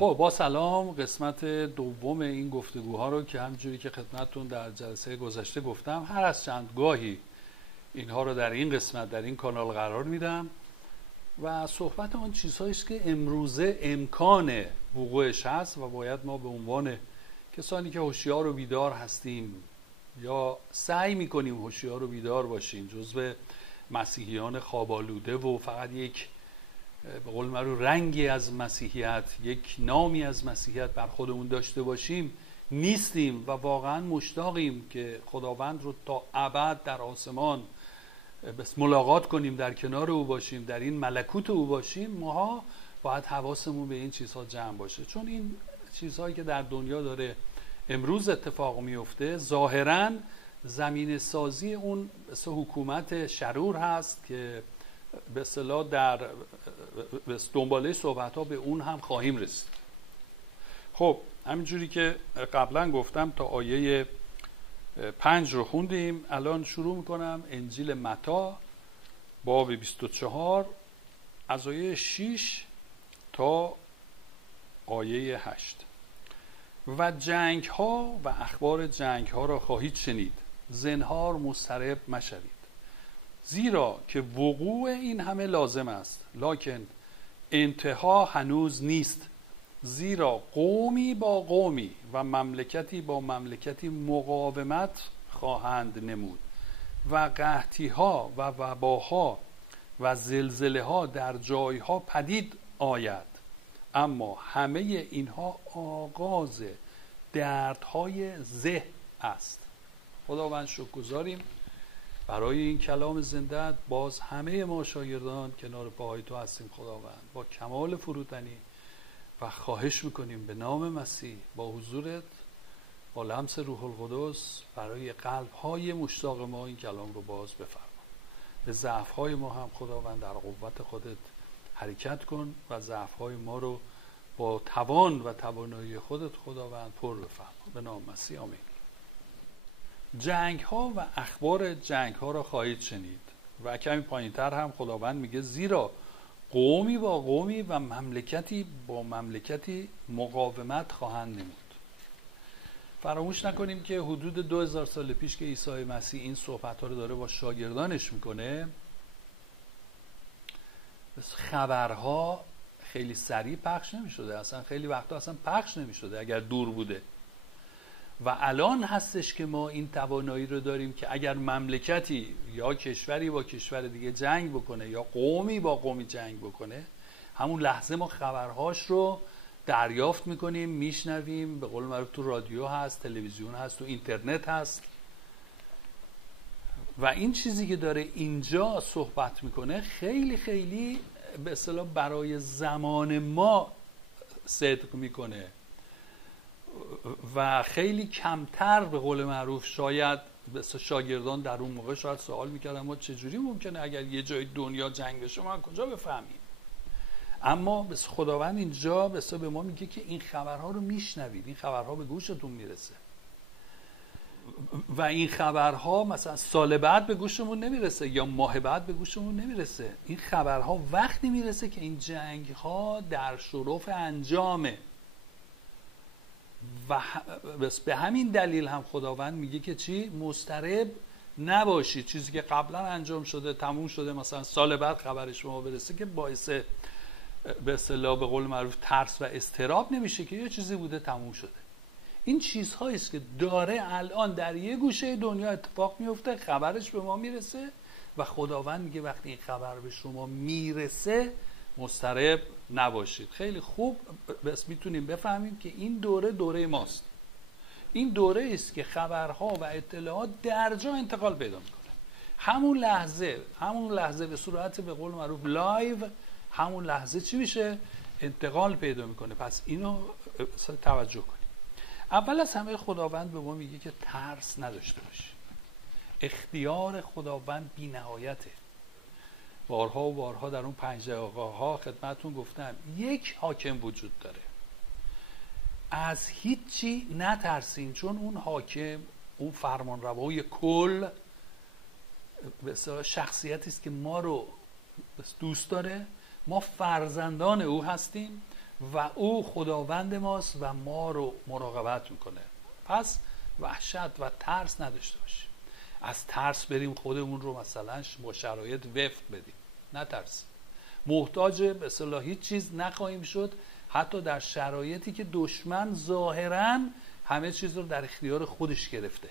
خب با سلام، قسمت دوم این گفتگوها رو که همجوری که خدمتتون در جلسه گذشته گفتم هر از چند گاهی اینها رو در این قسمت در این کانال قرار میدم و صحبت آن چیزهایی است که امروزه امکان وقوعش هست و باید ما به عنوان کسانی که هوشیار و بیدار هستیم یا سعی میکنیم هوشیار و بیدار باشیم، جزو مسیحیان خواب‌آلوده و فقط یک به قول معروف رنگی از مسیحیت، یک نامی از مسیحیت بر خودمون داشته باشیم نیستیم و واقعا مشتاقیم که خداوند رو تا ابد در آسمان بس ملاقات کنیم، در کنار او باشیم، در این ملکوت او باشیم. ماها باید حواسمون به این چیزها جمع باشه، چون این چیزهایی که در دنیا داره امروز اتفاق میفته ظاهراً زمینه سازی اون حکومت شرور هست که به اصطلاح در دنباله صحبت ها به اون هم خواهیم رسید. خب همینجوری که قبلا گفتم تا آیه 5 رو خوندیم، الان شروع میکنم. انجیل متی باب 24 از آیه 6 تا آیه 8. و جنگ ها و اخبار جنگ ها را خواهید شنید، زنهار مضطرب مشوید، زیرا که وقوع این همه لازم است، لکن انتها هنوز نیست. زیرا قومی با قومی و مملکتی با مملکتی مقاومت خواهند نمود و قحطی ها و وباها و زلزله ها در جایها پدید آید، اما همه اینها آغاز دردهای زه است. خداوند شکرگزاریم برای این کلام زنده. باز همه ما شاگردان کنار پاهای تو هستیم خداوند، با کمال فروتنی و خواهش میکنیم به نام مسیح با حضورت با لمس روح القدس برای قلب‌های مشتاق ما این کلام رو باز بفرما. به ضعف‌های ما هم خداوند در قوت خودت حرکت کن و ضعف‌های ما رو با توان و توانایی خودت خداوند پر بفرما. به نام مسیح آمین. جنگ ها و اخبار جنگ ها را خواهید شنید. و کمی پایین تر هم خداوند میگه زیرا قومی با قومی و مملکتی با مملکتی مقاومت خواهند نمود. فراموش نکنیم که حدود 2000 سال پیش که عیسی مسیح این صحبت ها رو داره با شاگردانش میکنه، خبرها خیلی سریع پخش نمیشده، اصلا خیلی وقتا اصلا پخش نمیشده اگر دور بوده. و الان هستش که ما این توانایی رو داریم که اگر مملکتی یا کشوری با کشور دیگه جنگ بکنه یا قومی با قومی جنگ بکنه، همون لحظه ما خبرهاش رو دریافت میکنیم، میشنویم. به قول معروف تو رادیو هست، تلویزیون هست، تو اینترنت هست. و این چیزی که داره اینجا صحبت میکنه خیلی خیلی به اصطلاح برای زمان ما صدق میکنه و خیلی کمتر به قول معروف شاید شاگردان در اون موقع شاید سوال میکردن ما چجوری ممکنه اگر یه جای دنیا جنگ بشه ما کجا بفهمیم. اما خداوند اینجا به ما میگه که این خبرها رو میشنوید، این خبرها به گوشتون میرسه و این خبرها مثلا سال بعد به گوشمون نمیرسه یا ماه بعد به گوشمون نمیرسه. این خبرها وقتی میرسه که این جنگ ها در شرف انجامه و به همین دلیل هم خداوند میگه که چی؟ مضطرب نباشید. چیزی که قبلا انجام شده تموم شده، مثلا سال بعد خبرش به ما برسه که باعث به اصطلاح به قول معروف ترس و اضطراب نمیشه که یه چیزی بوده تموم شده. این چیزهایی است که داره الان در یه گوشه دنیا اتفاق میفته، خبرش به ما میرسه و خداوند میگه وقتی این خبر به شما میرسه مضطرب نباشید. خیلی خوب بس میتونیم بفهمیم که این دوره ماست. این دوره است که خبرها و اطلاعات در جا انتقال پیدا میکنه. همون لحظه به صورت به قول معروف لایو، همون لحظه چی میشه؟ انتقال پیدا میکنه. پس اینو توجه کنیم. اول از همه خداوند به ما میگه که ترس نداشته باشید. اختیار خداوند بی نهایته. بارها و بارها در اون 5 دقیقه‌ها خدمتتون گفتم یک حاکم وجود داره. از هیچی نترسین، چون اون حاکم، اون فرمانروای کل شخصیتی است که ما رو دوست داره. ما فرزندان او هستیم و او خداوند ماست و ما رو مراقبت میکنه. پس وحشت و ترس نداشته باشیم. از ترس بریم خودمون رو مثلا با شرایط وفق بدیم، نترسیم. محتاج به اصطلاح هیچ چیز نخواهیم شد، حتی در شرایطی که دشمن ظاهراً همه چیز رو در اختیار خودش گرفته.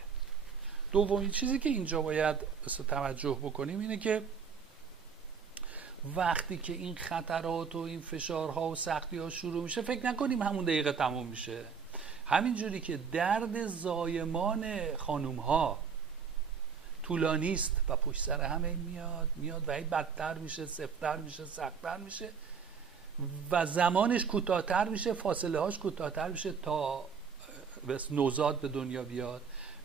دومین چیزی که اینجا باید توجه بکنیم اینه که وقتی که این خطرات و این فشارها و سختی‌ها شروع میشه، فکر نکنیم همون دقیقه تموم میشه. همینجوری که درد زایمان خانوم‌ها طولانی است و پشت سر همه میاد و این بدتر میشه، سفت‌تر میشه، سخت‌تر میشه و زمانش کوتاه‌تر میشه، فاصله هاش کوتاه‌تر میشه تا نوزاد به دنیا بیاد.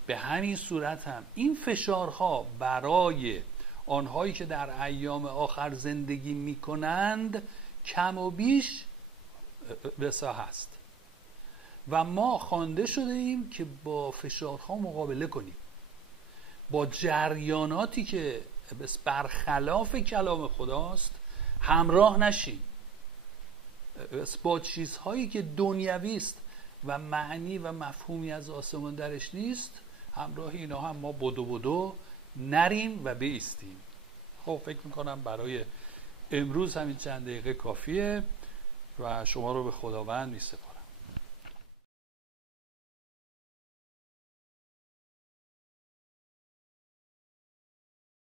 به همین صورت هم این فشارها برای آنهایی که در ایام آخر زندگی میکنند کم و بیش بسا هست و ما خوانده شده ایم که با فشارها مقابله کنیم، با جریاناتی که برخلاف کلام خداست همراه نشیم، با چیزهایی که دنیوی است و معنی و مفهومی از آسمان درش نیست همراه اینا هم ما بدو نریم و بایستیم. خب فکر میکنم برای امروز همین چند دقیقه کافیه و شما رو به خداوند میسپارم.